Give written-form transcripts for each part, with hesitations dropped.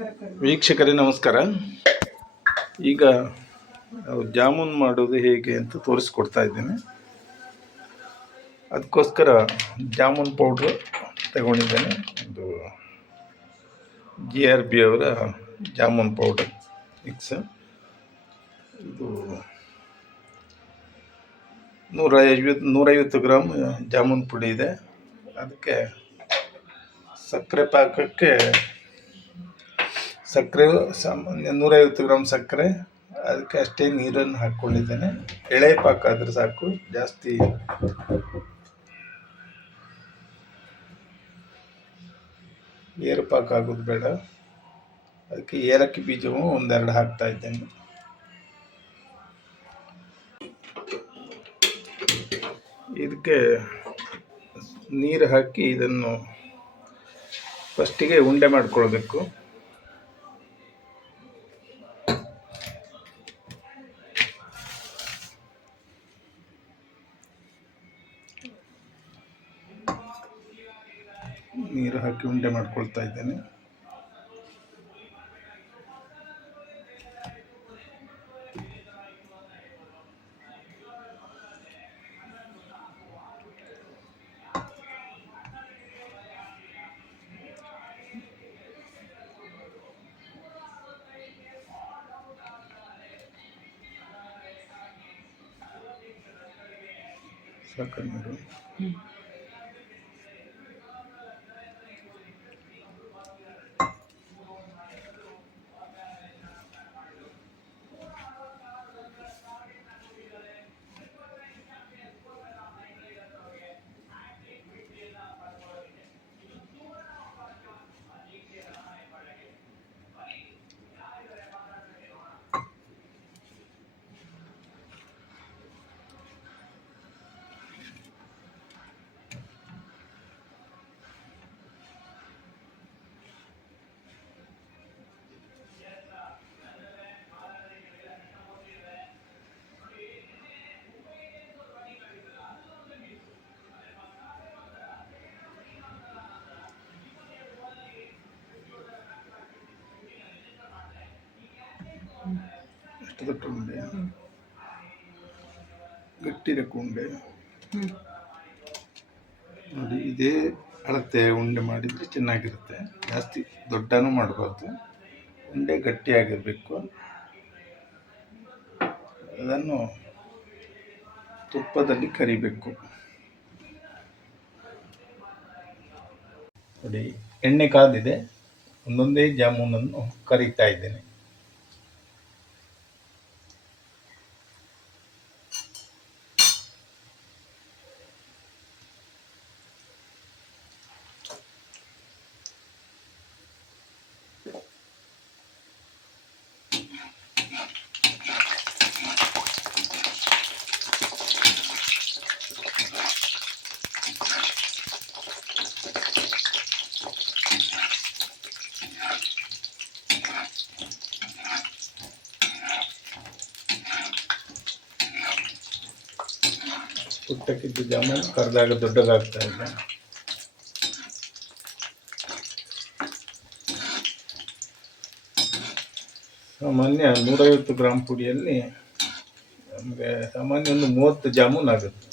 ವೀಕ್ಷಕರೇ ನಮಸ್ಕಾರ. ಈಗ ಜಾಮೂನ್ ಮಾಡೋದು ಹೇಗೆ ಅಂತ ತೋರಿಸ್ಕೊಡ್ತಾ ಇದ್ದೇನೆ. ಅದಕ್ಕೋಸ್ಕರ ಜಾಮೂನ್ ಪೌಡ್ರ್ ತಗೊಂಡಿದ್ದೇನೆ. ಇದು GRB ಅವರ ಜಾಮೂನ್ ಪೌಡರ್ ಮಿಕ್ಸ್. ಇದು 150 ಗ್ರಾಮ್ ಜಾಮೂನ್ ಪುಡಿ ಇದೆ. ಅದಕ್ಕೆ ಸಕ್ಕರೆ ಪಾಕಕ್ಕೆ ಸಕ್ಕರೆ ಸಾಮಾನ್ಯ 150 ಗ್ರಾಮ್ ಸಕ್ಕರೆ, ಅದಕ್ಕೆ ಅಷ್ಟೇ ನೀರನ್ನು ಹಾಕ್ಕೊಂಡಿದ್ದೇನೆ. ಎಳೆ ಪಾಕ ಆದರೆ ಸಾಕು, ಜಾಸ್ತಿ ಏರು ಪಾಕ ಆಗೋದು ಬೇಡ. ಅದಕ್ಕೆ ಏಲಕ್ಕಿ ಬೀಜವು ಒಂದೆರಡು ಹಾಕ್ತಾ ಇದ್ದೇನೆ. ಇದಕ್ಕೆ ನೀರು ಹಾಕಿ ಇದನ್ನು ಫಸ್ಟಿಗೆ ಉಂಡೆ ಮಾಡಿಕೊಳ್ಬೇಕು. ನೀರು ಹಾಕಿ ಉಂಡೆ ಮಾಡ್ಕೊಳ್ತಾ ಇದ್ದೇನೆ. ಸಾಕು ನೀರು. ಎಷ್ಟು ದೊಡ್ಡ ಉಂಡೆ, ಗಟ್ಟಿ ಉಂಡೆ ನೋಡಿ. ಇದೇ ಅಳತೆ ಉಂಡೆ ಮಾಡಿದರೆ ಚೆನ್ನಾಗಿರುತ್ತೆ. ಜಾಸ್ತಿ ದೊಡ್ಡನೂ ಮಾಡಬಾರ್ದು, ಉಂಡೆ ಗಟ್ಟಿಯಾಗಿರಬೇಕು. ಅದನ್ನು ತುಪ್ಪದಲ್ಲಿ ಕರಿಬೇಕು. ನೋಡಿ, ಎಣ್ಣೆ ಕಾದಿದೆ. ಒಂದೊಂದೇ ಜಾಮೂನನ್ನು ಕರಿತಾ ಇದ್ದೇನೆ. ಪುಟ್ಟಕ್ಕಿದ್ದು ಜಾಮೂನು ಕರೆದಾಗ ದೊಡ್ಡದಾಗ್ತಾ ಇದೆ. ಸಾಮಾನ್ಯ 150 ಗ್ರಾಮ್ ಪುಡಿಯಲ್ಲಿ ನಮಗೆ ಸಾಮಾನ್ಯ ಒಂದು 30 ಜಾಮೂನು ಆಗುತ್ತೆ.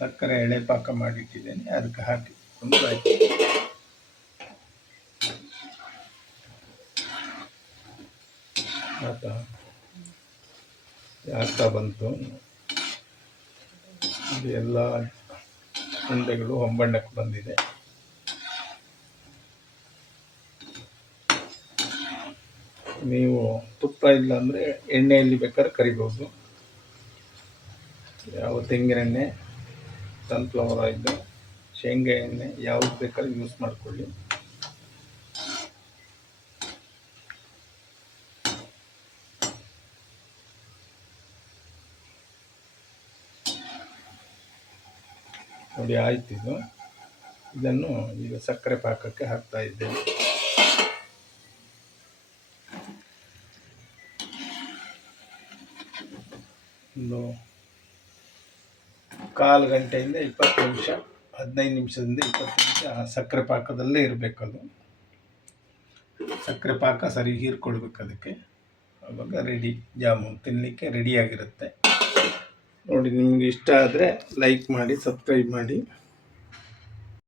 ಸಕ್ಕರೆ ಎಳೆ ಪಾಕ ಮಾಡಿಟ್ಟಿದ್ದೇನೆ, ಅದಕ್ಕೆ ಹಾಕಿಕೊಂಡು ಆಯ್ತು. ಆಗ್ತಾ ಬಂತು. ಎಲ್ಲ ಉಂಡೆಗಳು ಹೊಂಬಣ್ಣಕ್ಕೆ ಬಂದಿದೆ. ನೀವು ತುಪ್ಪ ಇಲ್ಲ ಅಂದರೆ ಎಣ್ಣೆಯಲ್ಲಿ ಬೇಕಾದ್ರೆ ಕರಿಬಹುದು. ಯಾವ ತೆಂಗಿನೆಣ್ಣೆ, ಸನ್ಫ್ಲವರ್ ಆಯಿಲ್, ಶೇಂಗಾ ಎಣ್ಣೆ ಯಾವ್ದು ಬೇಕಾದ್ರೆ ಯೂಸ್ ಮಾಡಿಕೊಳ್ಳಿ. ನೋಡಿ ಆಯ್ತಿದು. ಇದನ್ನು ಈಗ ಸಕ್ಕರೆ ಪಾಕಕ್ಕೆ ಹಾಕ್ತಾ ಇದ್ದೇನೆ. ಒಂದು 1/4 ಗಂಟೆಯಿಂದ 20 ನಿಮಿಷ, 15 ನಿಮಿಷದಿಂದ 20 ನಿಮಿಷ ಸಕ್ಕರೆ ಪಾಕದಲ್ಲೇ ಇರಬೇಕದು. ಸಕ್ಕರೆ ಪಾಕ ಸರಿ ಹೀರ್ಕೊಳ್ಬೇಕು ಅದಕ್ಕೆ. ಆವಾಗ ರೆಡಿ, ಜಾಮೂನ್ ತಿನ್ನಲಿಕ್ಕೆ ರೆಡಿಯಾಗಿರುತ್ತೆ. ನೋಡಿ, ನಿಮಗೆ ಇಷ್ಟ ಆದರೆ ಲೈಕ್ ಮಾಡಿ, ಸಬ್ಸ್ಕ್ರೈಬ್ ಮಾಡಿ.